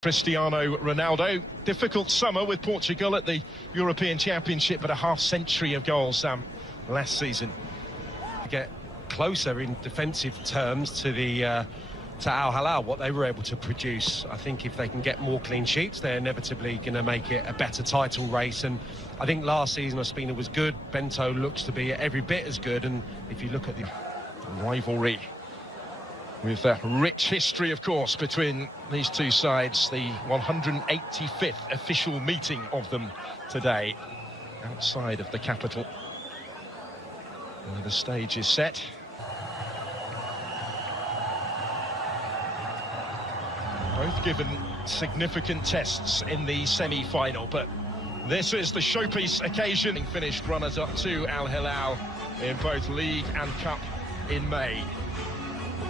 Cristiano Ronaldo. Difficult summer with Portugal at the European Championship, but a half-century of goals last season. Get closer in defensive terms to the to Al Hilal, what they were able to produce. I think if they can get more clean sheets, they're inevitably going to make it a better title race. And I think last season Ospina was good. Bento looks to be every bit as good. And if you look at the rivalry, with a rich history, of course, between these two sides, the 185th official meeting of them today outside of the capital. The stage is set. Both given significant tests in the semi-final, but this is the showpiece occasion. Finished runners-up to Al Hilal in both League and Cup in May.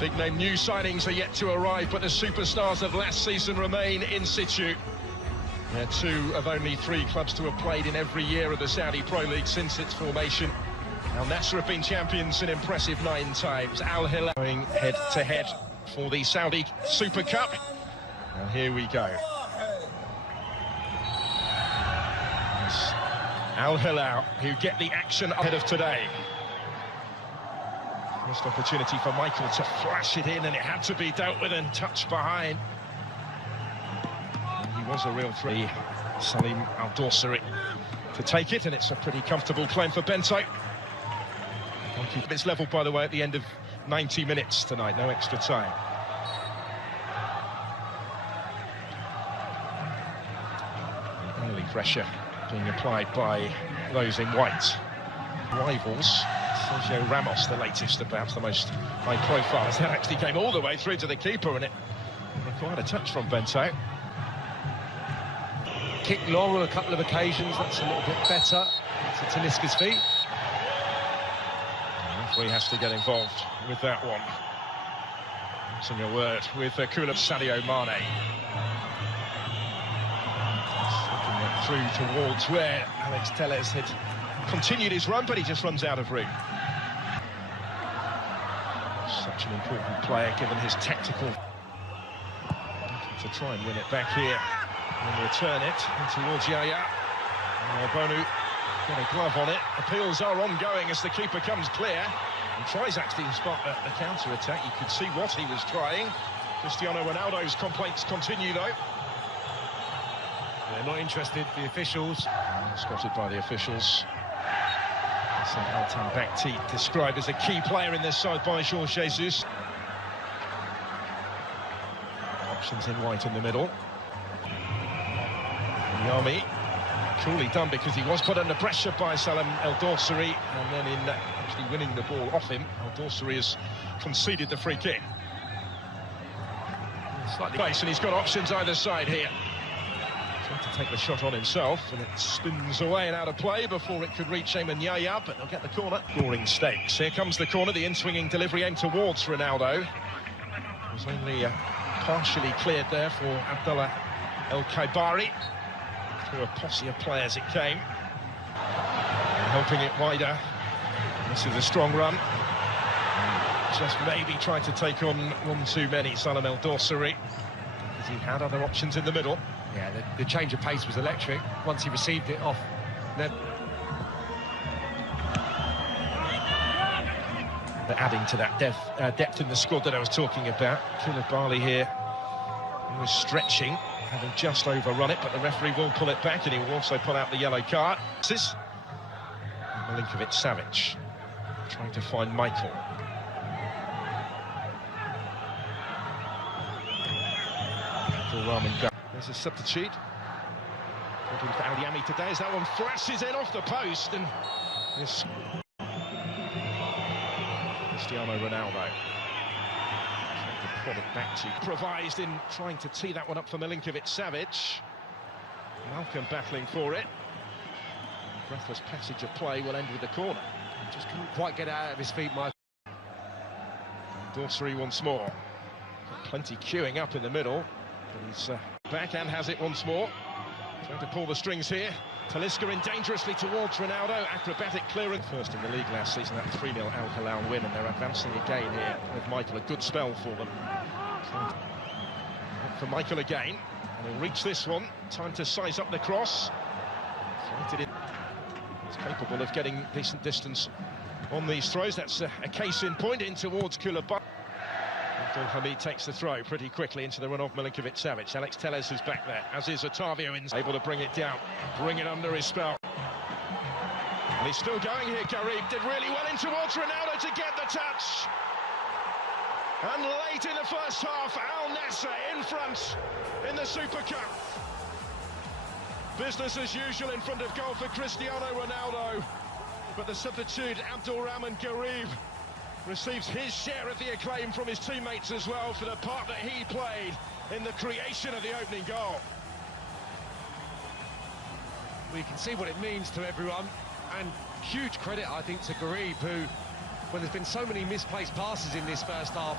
Big-name new signings are yet to arrive, but the superstars of last season remain in situ. They're two of only three clubs to have played in every year of the Saudi Pro League since its formation. Al Nassr have been champions an impressive 9 times. Al Hilal going head-to-head for the Saudi Super Cup. And here we go. It's Al Hilal who get the action ahead of today. First opportunity for Michael to flash it in, and it had to be dealt with and touched behind. And he was a real threat. Salim Al-Dorsari to take it, and it's a pretty comfortable claim for Bento. It's levelled, by the way, at the end of 90 minutes tonight, no extra time. Early pressure being applied by those in white. Rivals. Sergio Ramos, the latest, perhaps the most high profile, as that actually came all the way through to the keeper, and it required a touch from Bento. Kick long on a couple of occasions, that's a little bit better. It's to Talisca's feet. The referee has to get involved with that one. It's in your word with Kula Sadio Mane. Looking through towards where Alex Telles had continued his run, but he just runs out of room. Such an important player, given his tactical. To try and win it back here and return it towards Yaya. Bonu got a glove on it. Appeals are ongoing as the keeper comes clear and tries actually to spot the counter-attack. You could see what he was trying. Cristiano Ronaldo's complaints continue, though. They're not interested, the officials. Spotted by the officials. Altan Bakhti, described as a key player in this side by Jorge Jesus. Options in white in the middle. Yami, coolly done because he was put under pressure by Salim Al-Dorsari, and then in actually winning the ball off him, Al-Dorsari has conceded the free kick. Slightly base, and he's got options either side here. Tried to take the shot on himself, and it spins away and out of play before it could reach Ayman Yaya, but they'll get the corner. Scoring stakes. Here comes the corner, the in-swinging delivery aimed towards Ronaldo. It was only partially cleared there for Abdullah El-Khaibari. Through a posse of players it came. And helping it wider. This is a strong run. Just maybe tried to take on one too many, Salim Al-Dorsari, because he had other options in the middle. Yeah, the change of pace was electric once he received it off. They're adding to that depth in the squad that I was talking about. Koulibaly here, he was stretching, having just overrun it, but the referee will pull it back, and he will also pull out the yellow card. Milinkovic Savic trying to find Michael. There's a substitute. Looking for Al-Yami today as that one flashes in off the post, and this Cristiano Ronaldo trying to prod it back to improvised in trying to tee that one up for Milinkovic Savic. Malcolm battling for it. Breathless passage of play will end with the corner. Just couldn't quite get out of his feet, Michael. Dorsari once more. Got plenty queuing up in the middle. But he's back and has it once more. Trying to pull the strings here. Talisca in dangerously towards Ronaldo. Acrobatic clearance. First in the league last season, that 3-0 Al Hilal win, and they're advancing again here with Michael. A good spell for them. For Michael again. And he'll reach this one. Time to size up the cross. He's capable of getting decent distance on these throws. That's a case in point in towards Koulibaly. Abdul Hamid takes the throw pretty quickly into the run of Milinkovic-Savic. Alex Telles is back there, as is Otavio, able to bring it down, bring it under his spell. And he's still going here, Garib. Did really well in towards Ronaldo to get the touch. And late in the first half, Al Nassr in front in the Super Cup. Business as usual in front of goal for Cristiano Ronaldo. But the substitute, Abdulrahman Garib, receives his share of the acclaim from his teammates as well for the part that he played in the creation of the opening goal. We can see what it means to everyone, and huge credit, I think, to Garib, who, when there's been so many misplaced passes in this first half,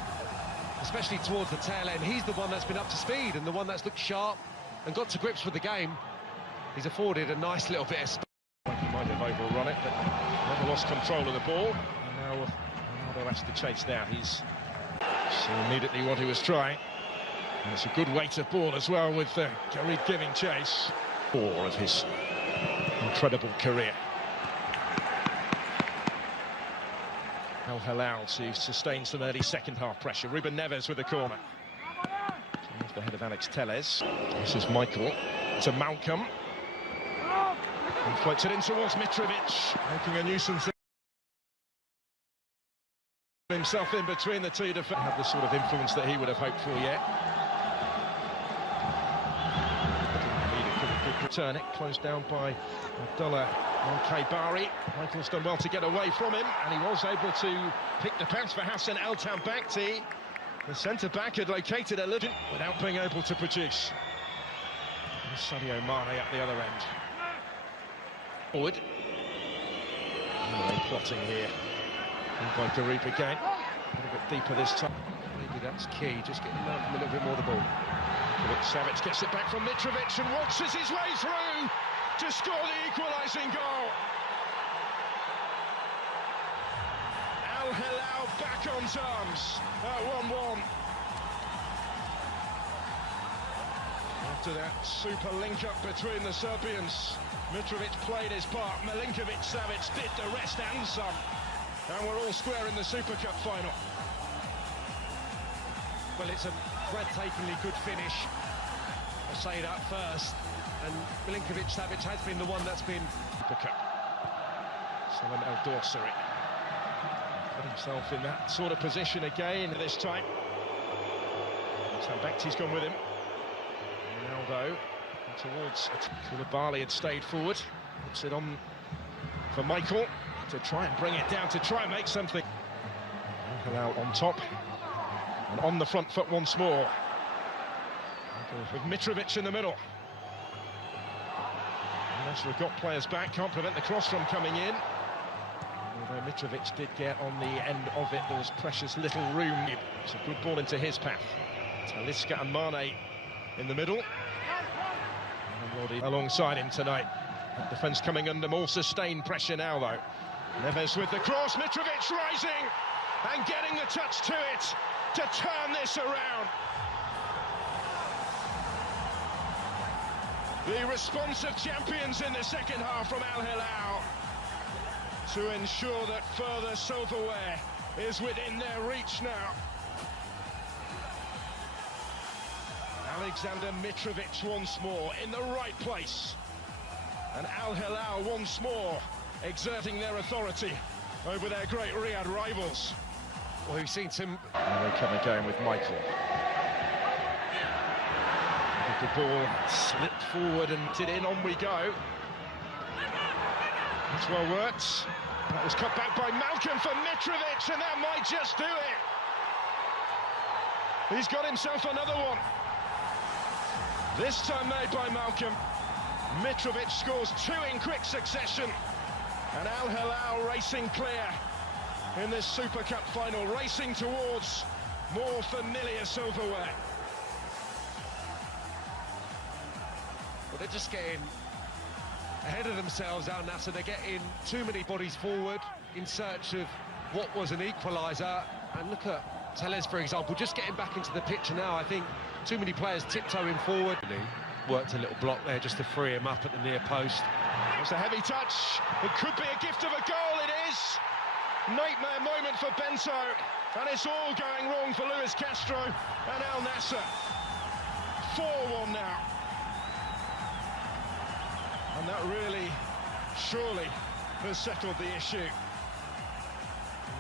especially towards the tail end, he's the one that's been up to speed and the one that's looked sharp and got to grips with the game. He's afforded a nice little bit of space. He might have overrun it, but never lost control of the ball. And now Ronaldo has to chase that. He's saw immediately what he was trying. And it's a good weight of ball as well, with Garib giving chase. 4 of his incredible career. Al Hilal to sustain some early second half pressure. Ruben Neves with the corner. Off the head of Alex Telles. This is Michael to Malcolm. And floats it in towards Mitrovic, making a nuisance of himself in between the two defenders. Have the sort of influence that he would have hoped for yet. Could return it, closed down by Abdullah Al-Khaibari. Michael's done well to get away from him, and he was able to pick the pass for Hassan El-Tambakti. The centre-back had located a little without being able to produce. There's Sadio Mane at the other end. Forward. They're plotting here. By Garib again. A little bit deeper this time. Maybe that's key, just getting Malcolm a little bit more the ball. Savic gets it back from Mitrovic and waltzes his way through to score the equalising goal. Al Hilal back on terms at 1-1. After that super link-up between the Serbians, Mitrovic played his part, Milinkovic-Savic did the rest and some. And we're all square in the Super Cup final. Well, it's a breathtakingly good finish. I'll say that first. And Milinkovic-Savic has been the one that's been... Super Cup. Salem El Dorsari put himself in that sort of position again this time. Tambakti's gone with him. Ronaldo towards Koulibaly had stayed forward. Puts it on for Michael to try and bring it down, to try and make something. Hilal on top and on the front foot once more. With Mitrovic in the middle. Nassr got players back, can't prevent the cross from coming in. Although Mitrovic did get on the end of it, there was precious little room. It's a good ball into his path. Talisca and Mane in the middle. Alongside him tonight. That defence coming under more sustained pressure now, though. Neves with the cross, Mitrovic rising and getting the touch to it to turn this around. The response of champions in the second half from Al Hilal to ensure that further silverware is within their reach now. Alexander Mitrovic once more in the right place, and Al Hilal once more exerting their authority over their great Riyadh rivals. Well, we've seen some... And they come again with Michael. The ball slipped forward and did in, on we go. That's well worked. That was cut back by Malcolm for Mitrovic, and that might just do it. He's got himself another one. This time made by Malcolm. Mitrovic scores 2 in quick succession. And Al Hilal racing clear in this Super Cup final, racing towards more familiar silverware. Well, they're just getting ahead of themselves, Al Nassr. They're getting too many bodies forward in search of what was an equaliser. And look at Tellez, for example, just getting back into the picture now. I think too many players tiptoeing forward. Worked a little block there just to free him up at the near post. It's a heavy touch. It could be a gift of a goal. It is. Nightmare moment for Bento. And it's all going wrong for Luis Castro and Al Nassr. 4-1 now. And that really, surely, has settled the issue.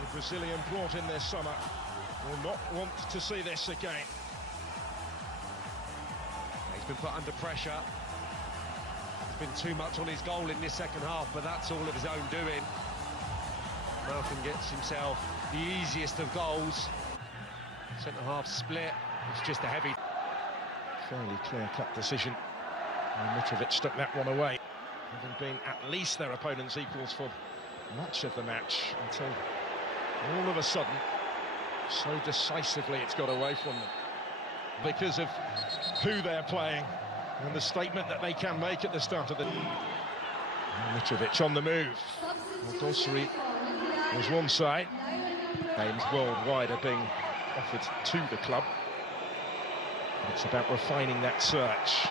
The Brazilian brought in this summer will not want to see this again. He's been put under pressure. There's been too much on his goal in this second half, but that's all of his own doing. Malcolm gets himself the easiest of goals. Centre-half split. It's just a heavy... Fairly clear-cut decision. And Mitrovic took that one away, having been at least their opponent's equals for much of the match, until all of a sudden, so decisively it's got away from them. Because of who they're playing and the statement that they can make at the start of the... Mitrovic on the move. Dosri was one side. Names worldwide are being offered to the club. It's about refining that search.